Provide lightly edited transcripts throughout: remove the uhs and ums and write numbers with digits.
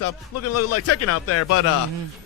yourself. Looking like Tekken out there, but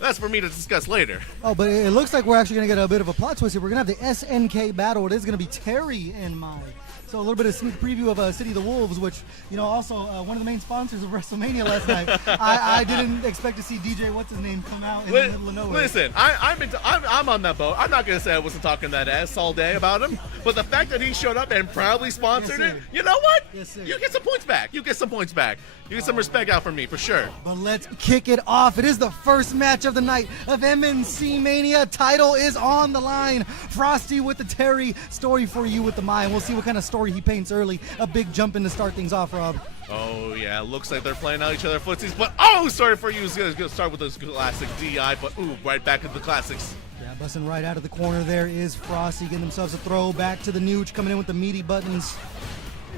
that's for me to discuss later. Oh, but it looks like we're actually going to get a bit of a plot twist here. We're going to have the SNK battle. It is going to be Terry and Mai. So a little bit of sneak preview of City of the Wolves, which, also one of the main sponsors of WrestleMania last night. I didn't expect to see DJ What's-His-Name come out in the middle of nowhere. Listen, I'm on that boat. I'm not going to say I wasn't talking that ass all day about him, but the fact that he showed up and proudly sponsored it, you know what? Yes, sir. You get some points back. You get some points back. You get some respect out from me, for sure. But let's kick it off. It is the first match of the night of MNC Mania. Title is on the line. Frosty with the Terry, Story4u with the Mai. We'll see what kind of story he paints early. A big jump in to start things off, Rob. Oh, yeah, looks like they're playing out each other footsies, but Story4u is going to start with those classic DI, but right back into the classics. Yeah, busting right out of the corner there is Frosty getting themselves a throw back to the Nooch, coming in with the meaty buttons.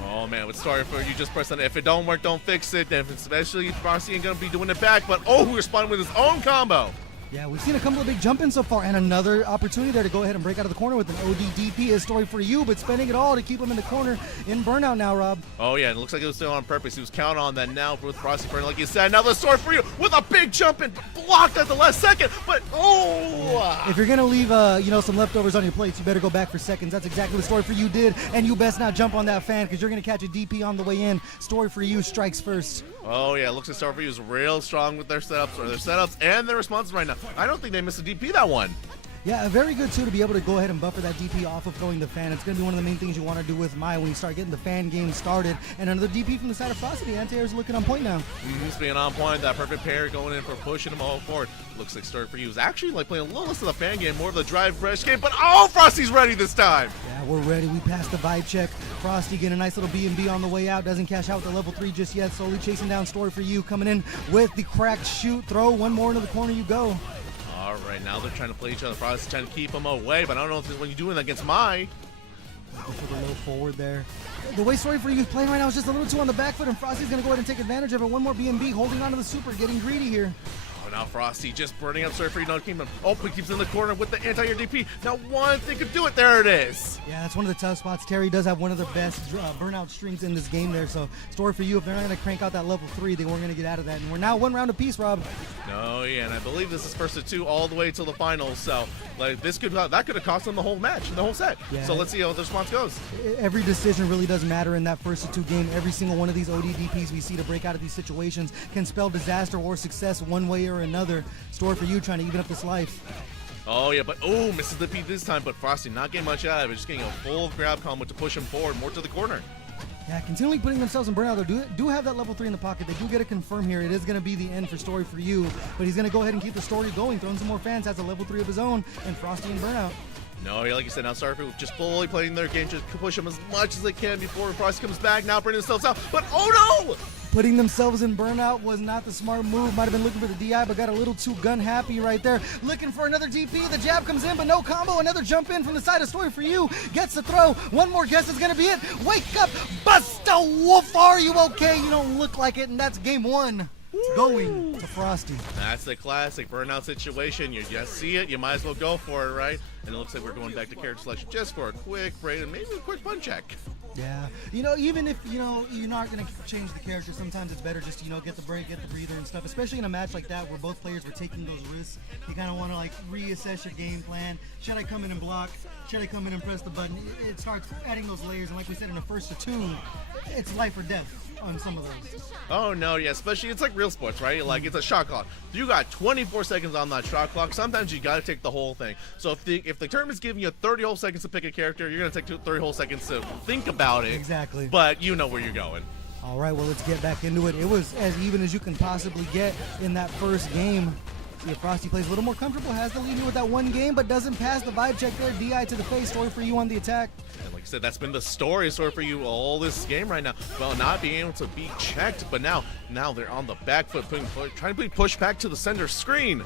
Oh, man, with Story4u just press on it. If it don't work, don't fix it. And especially Frosty ain't going to be doing it back, but we're responding with his own combo. Yeah, we've seen a couple of big jump-ins so far, and another opportunity there to go ahead and break out of the corner with an ODDP is Story4u, but spending it all to keep him in the corner in burnout now, Rob. Oh, yeah, and it looks like it was still on purpose. He was counting on that now with Frosty burning, like you said. Now the Story4u with a big jump-in, blocked at the last second, but If you're going to leave, some leftovers on your plates, you better go back for seconds. That's exactly what Story4u did, and you best not jump on that fan because you're going to catch a DP on the way in. Story4u strikes first. Oh, yeah, it looks like Story4u is real strong with their setups and their responses right now. I don't think they missed a DP that one. Yeah, very good, too, to be able to go ahead and buffer that DP off of throwing the fan. It's going to be one of the main things you want to do with Mai when you start getting the fan game started. And another DP from the side of Frosty. The anti-air is looking on point now. He's being on point. That perfect pair going in for pushing them all forward. Looks like Story4u is actually playing a little less of the fan game, more of the drive fresh game. But Frosty's ready this time. Yeah, we're ready. We passed the vibe check. Frosty getting a nice little B&B on the way out. Doesn't cash out with the level 3 just yet. Slowly chasing down Story4u, coming in with the cracked shoot. Throw one more into the corner you go. All right, now they're trying to play each other. Frosty's trying to keep them away, but I don't know if when you're doing that against Mai. For the low forward there. The way Story4u is playing right now is just a little too on the back foot, and Frosty's going to go ahead and take advantage of it. One more B&B, holding on to the super, getting greedy here. Oh, now Frosty just burning up Story4u. No, he keeps in the corner with the anti-air DP. Now one thing could do it. There it is. Yeah, that's one of the tough spots. Terry does have one of the best burnout strings in this game there. So Story4u, if they're not going to crank out that level 3, they weren't going to get out of that. And we're now one round apiece, Rob. Oh, yeah, and I believe this is first of 2 all the way till the finals. So that could have cost them the whole match, the whole set. Yeah. So let's see how the response goes. Every decision really does matter in that first of 2 game. Every single one of these ODDPs we see to break out of these situations can spell disaster or success one way or another. Story4u trying to even up this life. Oh, yeah, but misses the beat this time, but Frosty not getting much out of it, just getting a full grab combo to push him forward, more to the corner. Yeah, continually putting themselves in burnout. They do have that level 3 in the pocket. They do get it confirmed here. It is going to be the end for Story4u, but he's going to go ahead and keep the story going, throwing some more fans, has a level 3 of his own, and Frosty in burnout. No, yeah, like you said, now Story4u just fully playing their game, just push them as much as they can before Frosty comes back, now bringing themselves out, but no! Putting themselves in burnout was not the smart move. Might have been looking for the DI, but got a little too gun happy right there. Looking for another DP. The jab comes in, but no combo. Another jump in from the side of Story4u. Gets the throw. One more guess is going to be it. Wake up, Busta Wolf. Are you okay? You don't look like it, and that's game 1. Going to Frosty. That's the classic burnout situation. You just see it, you might as well go for it, right? And it looks like we're going back to character selection just for a quick break and maybe a quick fun check. Yeah, even if, you're not going to change the character, sometimes it's better just, get the break, get the breather and stuff, especially in a match like that where both players were taking those risks. You kind of want to, reassess your game plan. Should I come in and block? Should I come in and press the button? It starts adding those layers, and like we said, in the first of 2, it's life or death on some of those. Oh, no, yeah, especially, it's like real sports, right? Like, it's a shot clock. You got 24 seconds on that shot clock. Sometimes you got to take the whole thing. So if the tournament's giving you 30 whole seconds to pick a character, you're going to take 30 whole seconds to think about it. Exactly. But you know where you're going. All right, well, let's get back into it. It was as even as you can possibly get in that first game. See if Frosty plays a little more comfortable, has the lead here with that 1 game, but doesn't pass the vibe check there. DI to the face, Story4u on the attack. And like I said, that's been the story of Story4u all this game right now. Well, not being able to be checked, but now they're on the back foot, trying to push back to the center screen.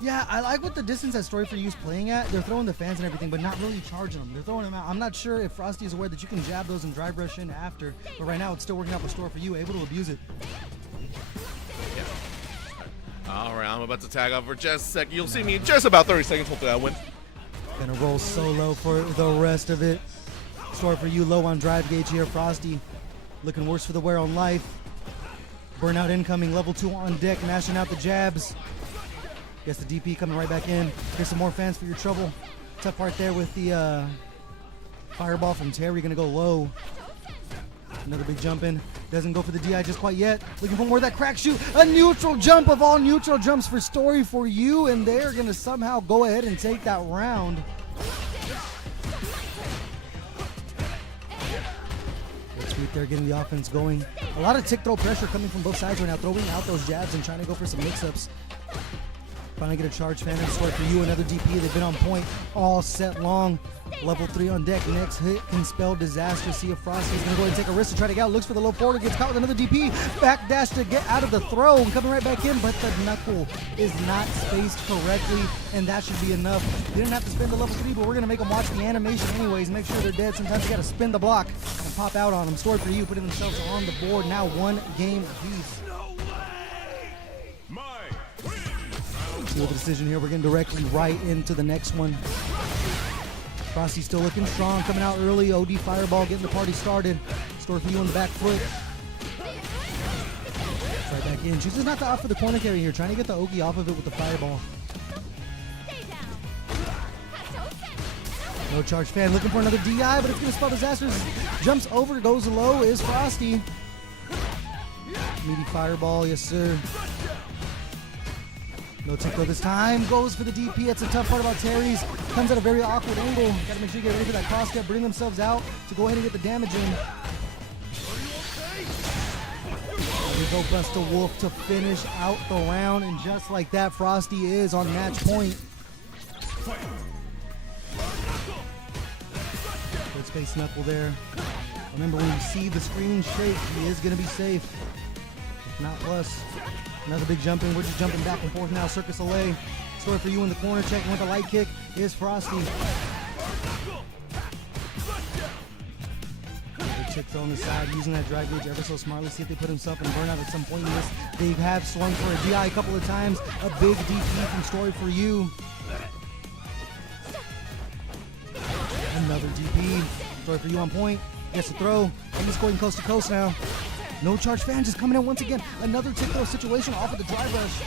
Yeah, I like what the distance that Story4u is playing at. They're throwing the fans and everything, but not really charging them. They're throwing them out. I'm not sure if Frosty is aware that you can jab those and drive rush in after, but right now it's still working out for Story4u, able to abuse it. Yeah. All right, I'm about to tag off for just a second. You'll see me in just about 30 seconds. Hopefully I win. Gonna roll solo for the rest of it. Story4u low on drive gauge here. Frosty looking worse for the wear on life. Burnout incoming, level 2 on deck, mashing out the jabs. Guess the DP coming right back in. Here's some more fans for your trouble. Tough part there with the fireball from Terry, gonna go low. Another big jump in. Doesn't go for the DI just quite yet. Looking for more of that crack shoot. A neutral jump of all neutral jumps for Story4u, and they're gonna somehow go ahead and take that round. Good sweep there, getting the offense going. A lot of tick throw pressure coming from both sides right now, throwing out those jabs and trying to go for some mix-ups. Finally get a charge fan and Story4u, another DP. They've been on point all set long. Level 3 on deck. Next hit can spell disaster. See if Frosty is going to go ahead and take a risk to try to get out. Looks for the low forward. Gets caught with another DP. Backdash to get out of the throw. And coming right back in. But the knuckle is not spaced correctly. And that should be enough. Didn't have to spin the level 3, but we're going to make them watch the animation anyways. Make sure they're dead. Sometimes you got to spin the block and pop out on them. Story4u putting themselves on the board. Now 1 game apiece. With the decision here, we're getting directly right into the next one. Frosty still looking strong, coming out early. OD fireball getting the party started. Story4u on the back foot. Right back in. Chooses not to opt for the corner carry here, trying to get the Ogi off of it with the fireball. No charge fan, looking for another DI, but it's going to spell disasters. Jumps over, goes low, is Frosty. Meaty fireball, yes sir. No tickle this time. Goes for the DP. That's a tough part about Terry's. Comes at a very awkward angle. Got to make sure you get ready for that cross step. Bring themselves out to go ahead and get the damage in. We go Buster Wolf to finish out the round. And just like that, Frosty is on match point. Good space knuckle there. Remember, when you see the screen shake, he is going to be safe. If not plus. Another big jump in. We're just jumping back and forth now. Circus LA. Story4u in the corner. Checking with the light kick is Frosty. Another tick throw on the side. Using that drive gauge ever so smartly. See if they put himself in burnout at some point in this. They have swung for a DI a couple of times. A big DP from Story4u. Another DP. Story4u on point. Gets the throw. And he's going coast to coast now. No charge fan just coming in once again. Another tick throw situation off of the drive rush.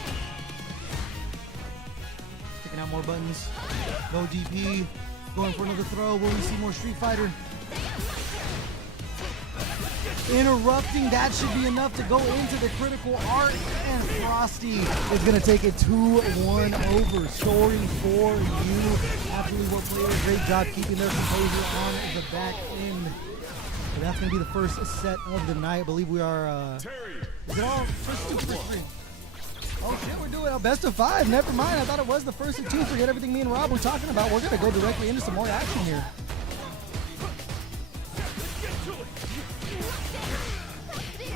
Taking out more buttons. No DP. Going for another throw. Will we see more Street Fighter? Interrupting. That should be enough to go into the critical art. And Frosty is going to take it 2-1 over Story4u. Absolutely well played. Great job keeping their composure on the back end. But that's going to be the first set of the night. I believe we are, is it all first 2, first 3? Oh shit, we're doing a best of 5. Never mind, I thought it was the first of 2. Forget everything me and Rob were talking about. We're going to go directly into some more action here.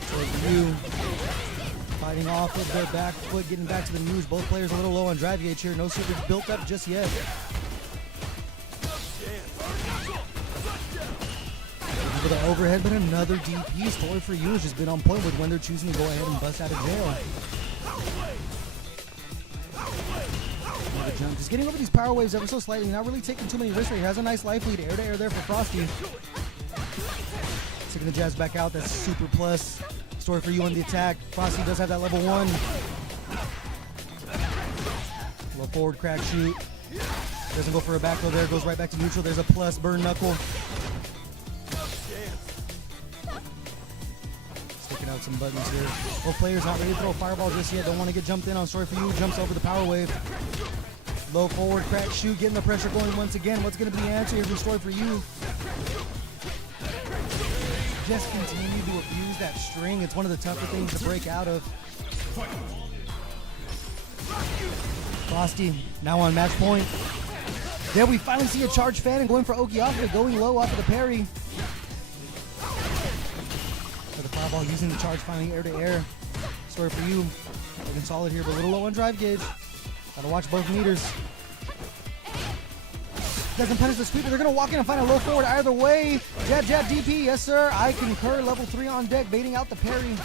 Story4u fighting off of their back foot, getting back to the news. Both players a little low on drive gauge here. No supers built up just yet. For the overhead, but another DP. Story4u has just been on point with when they're choosing to go ahead and bust out of jail. Another jump. Just getting over these power waves ever so slightly. Not really taking too many risks right here. Has a nice life lead. Air to air there for Frosty. Taking the jabs back out. That's super plus. Story4u on the attack. Frosty does have that level 1. Low forward crack shoot. Doesn't go for a back throw there. Goes right back to neutral. There's a plus burn knuckle. Out some buttons here. Both players not ready to throw a fireball just yet. Don't want to get jumped in on. Story4u jumps over the power wave. Low forward crack shoot, getting the pressure going once again. What's going to be the answer here for Story4u? Just continue to abuse that string. It's one of the tougher things to break out of. Frosty now on match point. There we finally see a charge fan and going for Oki off of it, going low off of the parry. For the fireball, using the charge, finally air to air. Story4u looking solid here, but a little low on drive gauge. Gotta watch both meters. Doesn't punish the sweeper. They're gonna walk in and find a low forward either way. Jab, jab, DP. Yes, sir. I concur. Level 3 on deck, baiting out the parry.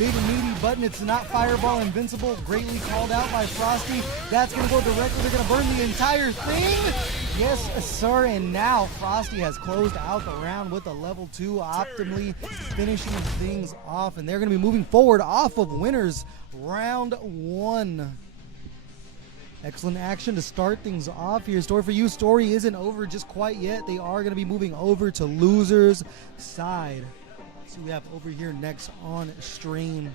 big meaty button. It's not Fireball Invincible, greatly called out by Frosty. That's going to go directly. They're going to burn the entire thing. Yes, sir. And now Frosty has closed out the round with a level 2, optimally finishing things off. And they're going to be moving forward off of winners round 1. Excellent action to start things off here. Story4u story isn't over just quite yet. They are going to be moving over to losers side. So we have over here next on stream.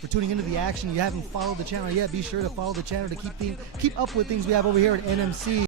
For tuning into the action, you haven't followed the channel yet, be sure to follow the channel to keep up with things we have over here at MNC.